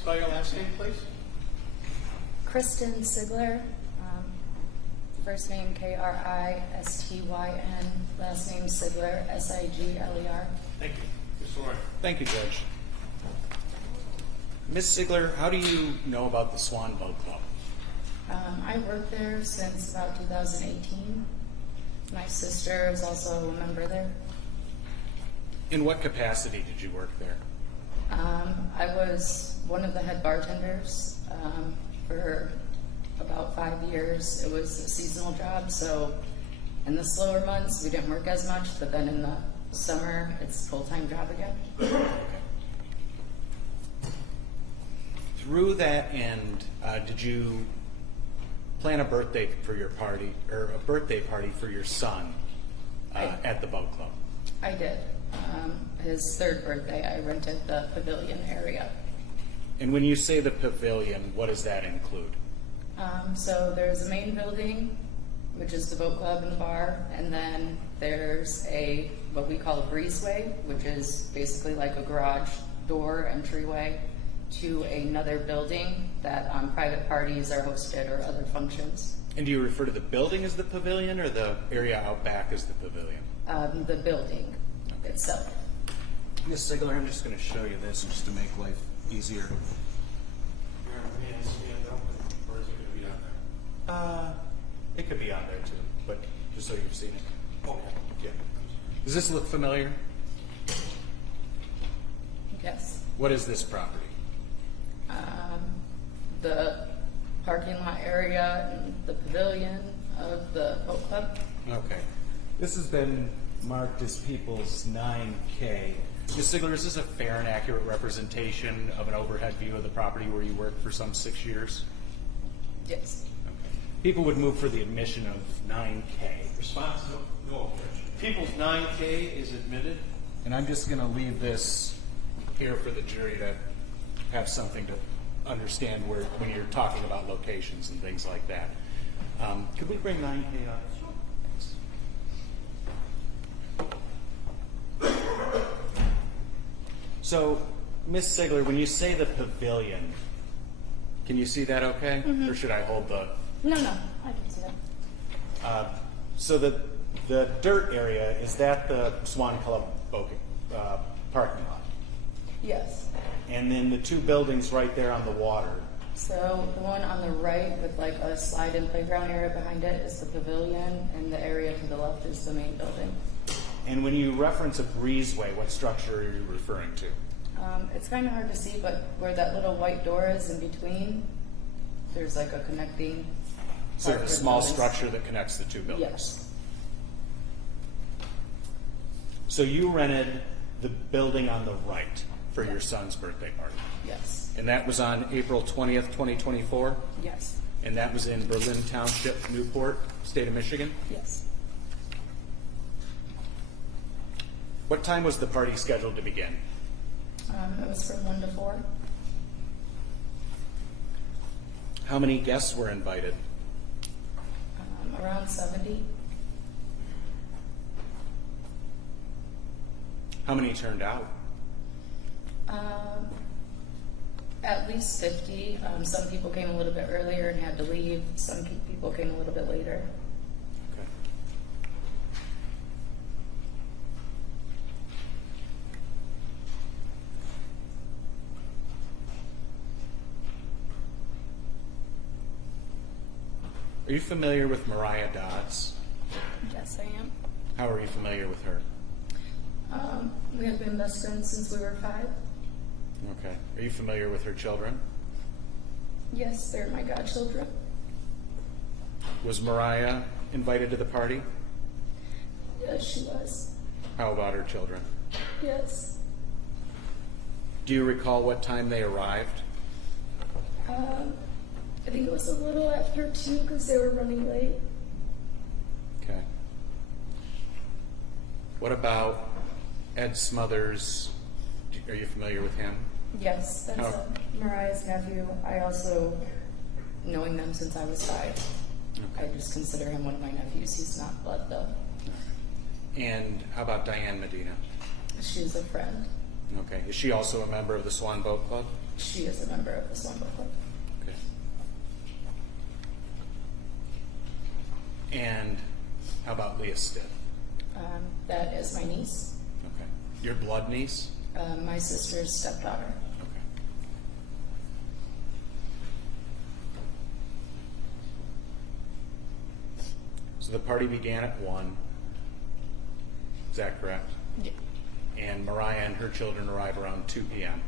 spell your last name, please? Kristyn Sigler, first name Kristyn, last name Sigler, Sigler. Thank you. Mr. Warren. Thank you, Judge. Ms. Sigler, how do you know about the Swan Boat Club? I worked there since about 2018. My sister is also a member there. In what capacity did you work there? I was one of the head bartenders for about 5 years. It was a seasonal job, so in the slower months we didn't work as much, but then in the summer it's a full-time job again. Through that end, did you plan a birthday for your party, or a birthday party for your son at the boat club? I did. His third birthday, I rented the pavilion area. And when you say the pavilion, what does that include? So there's a main building, which is the boat club and the bar, and then there's what we call a breezeway, which is basically like a garage door entryway to another building that private parties are hosted or other functions. And do you refer to the building as the pavilion or the area out back as the pavilion? The building itself. Ms. Sigler, I'm just going to show you this just to make life easier. Your hands stand up, or is it going to be on there? It could be on there too, but just so you've seen it. Okay. Yeah. Does this look familiar? Yes. What is this property? The parking lot area and the pavilion of the boat club. Okay. This has been marked as People's 9K. Ms. Sigler, is this a fair and accurate representation of an overhead view of the property where you worked for some 6 years? Yes. Okay. People would move for the admission of 9K. Response? No objection. People's 9K is admitted. And I'm just going to leave this here for the jury to have something to understand when you're talking about locations and things like that. Could we bring 9K up? So, Ms. Sigler, when you say the pavilion, can you see that okay? Or should I hold the... No, I can see that. So the dirt area, is that the Swan Club parking lot? Yes. And then the two buildings right there on the water. So the one on the right with like a slide-in playground area behind it is the pavilion, and the area to the left is the main building. And when you reference a breezeway, what structure are you referring to? It's kind of hard to see, but where that little white door is in between, there's like a connecting. So part a for the small buildings. structure that connects the two buildings. Yes. So you rented the building on the right for your son's birthday party. Yes. And that was on April 20th, 2024? Yes. And that was in Berlin Township, Newport, state of Michigan? Yes. What time was the party scheduled to begin? It was from 1 to 4. How many guests were invited? Around 70. How many turned out? At least 50. Some people came a little bit earlier and had to leave. Some people came a little bit later. Okay. Are you familiar with Mariah Dodds? Yes, I am. How are you familiar with her? We have been best friends since we were 5. Okay. Are you familiar with her children? Yes, they're my godchildren. Was Mariah invited to the party? Yes, she was. How about her children? Yes. Do you recall what time they arrived? I think it was a little after 2 because they were running late. Okay. What about Ed Smothers? Are you familiar with him? Yes, that's Oh. Mariah's nephew. I also, knowing them since I was 5, I just consider him one of my nephews. He's not blood though. And how about Diane Medina? She's a friend. Okay. Is she also a member of the Swan Boat Club? She is a member of the Swan Boat Club. Okay. And how about Leah Stitt? That is my niece, Okay. Your blood niece? my sister's stepdaughter. Okay. So the party began at 1. Is that correct? Yep. And Mariah and her children arrive around 2 p.m.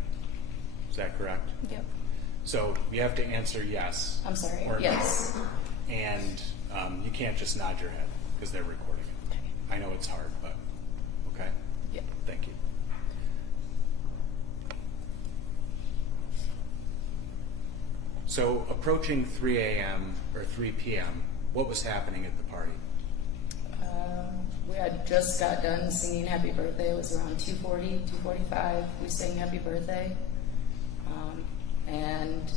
Is that correct? Yep. So you have to answer yes. I'm sorry. or no. Yes. And you can't just nod your head because they're recording it. Okay. I know it's hard, but okay. Yep. Thank you. So approaching 3 a.m. or 3 p.m., what was happening at the party? We had just got done singing Happy Birthday. It was around 2:40, 2:45. We sang Happy Birthday. And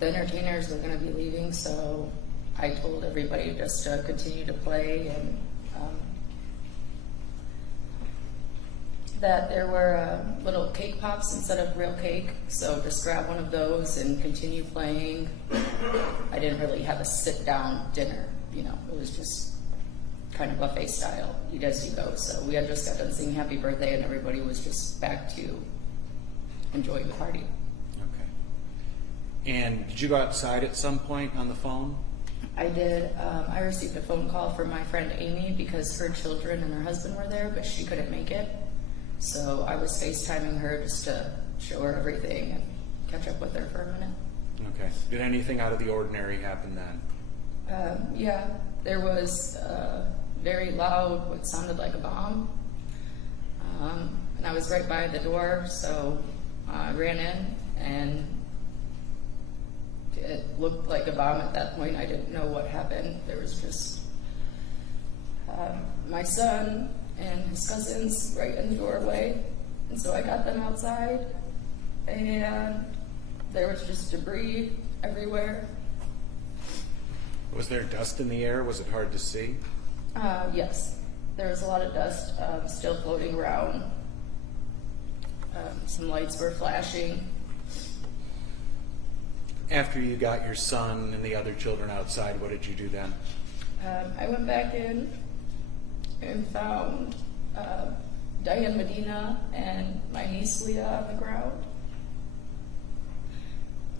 the entertainers were going to be leaving, so I told everybody just to continue to play, and that there were little cake pops instead of real cake, so just grab one of those and continue playing. I didn't really have a sit-down dinner, you know, it was just kind of buffet style, eat as you go. So we had just got done singing Happy Birthday, and everybody was just back to enjoying the party. Okay. And did you go outside at some point on the phone? I did. I received a phone call from my friend Amy because her children and her husband were there, but she couldn't make it. So I was FaceTiming her just to show her everything and catch up with her for a minute. Okay. Did anything out of the ordinary happen then? Yeah, there was very loud, what sounded like a bomb. And I was right by the door, so I ran in, and it looked like a bomb at that point. I didn't know what happened. There was just my son and his cousins right in the doorway. And so I got them outside, and there was just debris everywhere. Was there dust in the air? Was it hard to see? Yes, there was a lot of dust still floating around. Some lights were flashing. After you got your son and the other children outside, what did you do then? I went back in and found Diane Medina and my niece Leah on the ground.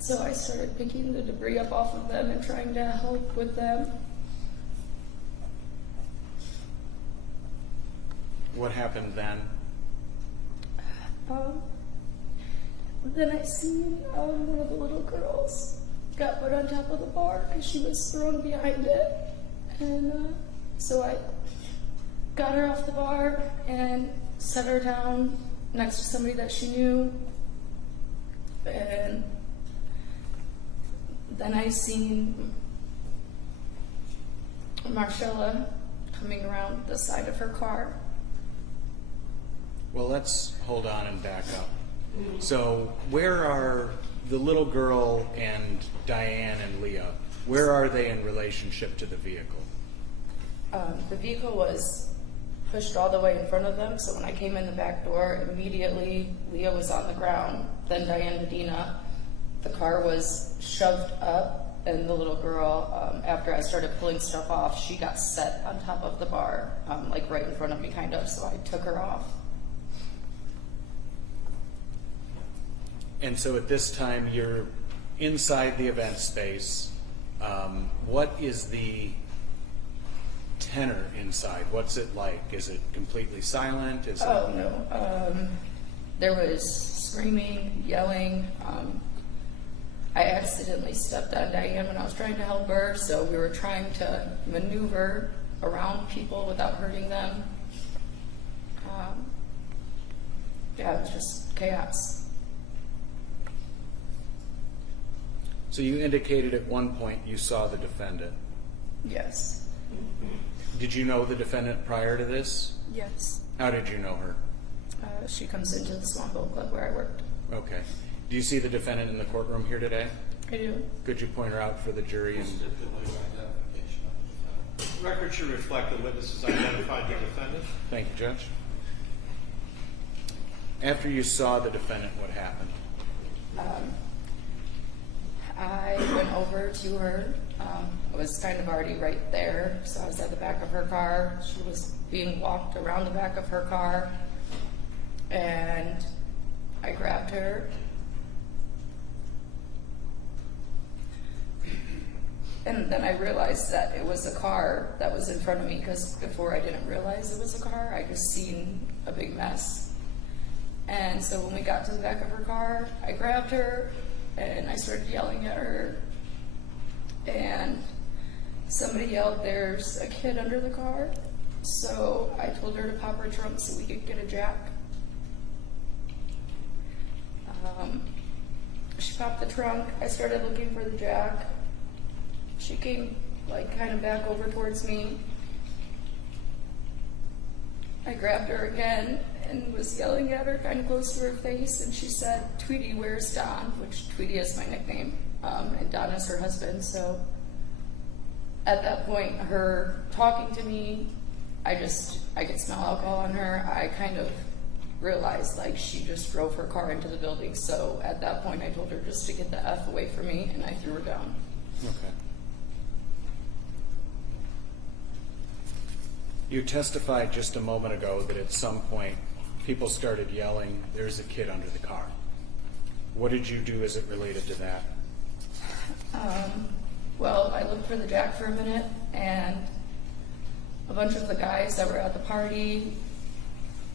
So I started picking the debris up off of them and trying to help with them. What happened then? Then I seen one of the little girls got put on top of the bar because she was thrown behind it. And so I got her off the bar and set her down next to somebody that she knew. And then I seen Marshella coming around the side of her car. Well, let's hold on and back up. So where are the little girl and Diane and Leah? Where are they in relationship to the vehicle? The vehicle was pushed all the way in front of them, so when I came in the back door, immediately Leah was on the ground, then Diane Medina. The car was shoved up, and the little girl, after I started pulling stuff off, she got set on top of the bar, like right in front of me kind of, so I took her off. And so at this time, you're inside the event space. What is the tenor inside? What's it like? Is it completely silent? Is Oh, no. There was screaming, yelling. I accidentally stepped on Diane when I was trying to help her, so we were trying to maneuver around people without hurting them. Yeah, it was just chaos. So you indicated at one point you saw the defendant. Yes. Did you know the defendant prior to this? Yes. How did you know her? She comes into the Swan Boat Club where I worked. Okay. Do you see the defendant in the courtroom here today? I do. Could you point her out for the jury? And Record should reflect the witnesses identified the defendant. thank you, Judge. After you saw the defendant, what happened? I went over to her. I was kind of already right there, so I was at the back of her car. She was being walked around the back of her car, and I grabbed her. And then I realized that it was a car that was in front of me, because before I didn't realize it was a car. I just seen a big mess. And so when we got to the back of her car, I grabbed her and I started yelling at her. And somebody yelled, "There's a kid under the car." So I told her to pop her trunk so we could get a jack. She popped the trunk. I started looking for the jack. She came like kind of back over towards me. I grabbed her again and was yelling at her kind of close to her face, and she said, "Tweety, where's Don?" Which Tweety is my nickname, and Don is her husband. So at that point, her talking to me, I could smell alcohol on her. I kind of realized like she just drove her car into the building. So at that point, I told her just to get the F away from me, and I threw her down. Okay. You testified just a moment ago that at some point people started yelling, "There's a kid under the car." What did you do as it related to that? Well, I looked for the jack for a minute, and a bunch of the guys that were at the party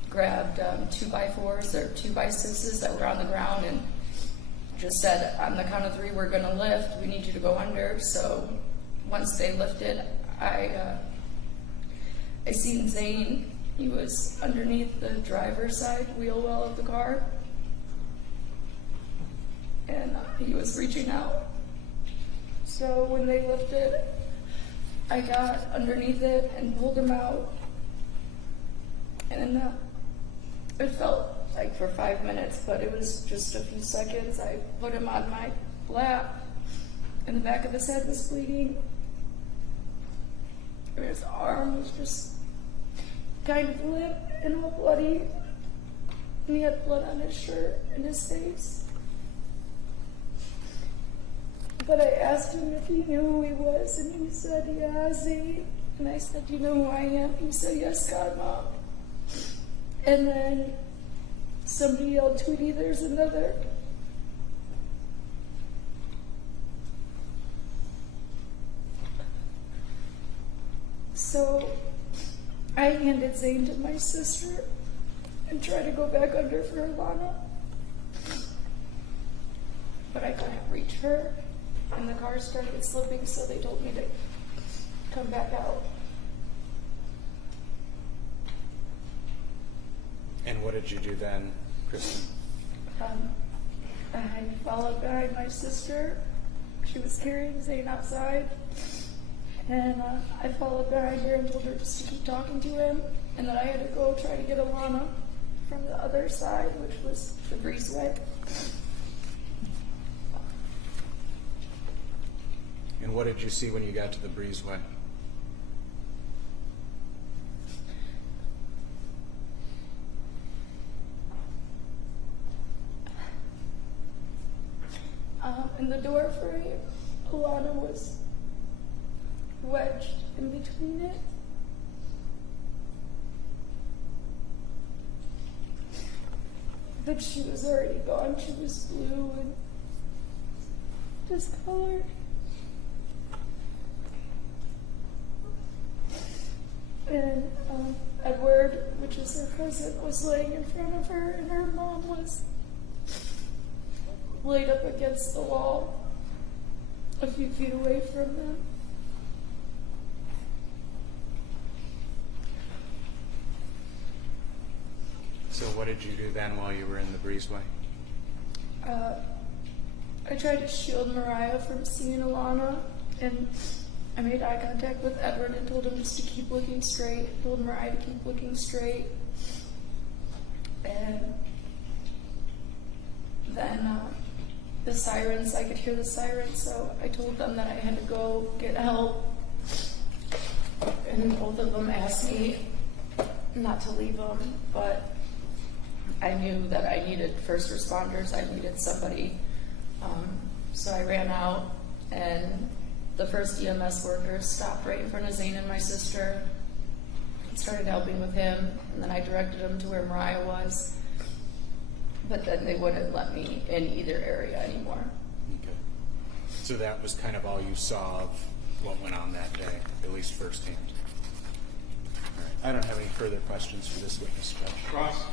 grabbed 2x4s or 2x6s that were on the ground and just said, "On the count of 3, we're gonna lift. We need you to go under." So once they lifted, I seen Zane. He was underneath the driver's side wheel well of the car, and he was reaching out. So when they lifted, I got underneath it and pulled him out, and it felt like for 5 minutes, but it was just a few seconds. I put him on my lap, and the back of his head was bleeding. His arm was just kind of limp and all bloody, and he had blood on his shirt and his face. But I asked him if he knew who he was, and he said, "Yeah, Zane." And I said, "You know who I am?" He said, "Yes, God, Mom." And then somebody yelled, "Tweety, there's another." So I handed Zane to my sister and tried to go back under for Alana, but I couldn't reach her, and the car started slipping, so they told me to come back out. And what did you do then, Kristyn? I followed behind my sister. She was carrying Zane outside. And I followed behind her and told her just to keep talking to him, and that I had to go try to get Alana from the other side, which was the breezeway. And what did you see when you got to the breezeway? In the door frame, Alana was wedged in between it. But she was already gone. She was blue and discolored. And Edward, which is her cousin, was laying in front of her, and her mom was laid up against the wall a few feet away from them. So what did you do then while you were in the breezeway? I tried to shield Mariah from seeing Alana, and I made eye contact with Edward and told him just to keep looking straight. Told Mariah to keep looking straight. And then the sirens, I could hear the sirens, so I told them that I had to go get help. And both of them asked me not to leave them, but I knew that I needed first responders, I needed somebody. So I ran out, and the first EMS workers stopped right in front of Zane and my sister, started helping with him, and then I directed them to where Mariah was. But then they wouldn't let me in either area anymore. Okay. So that was kind of all you saw of what went on that day, at least firsthand. All right. I don't have any further questions for this witness, Judge. Ross?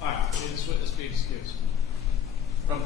All right, may this witness be excused. From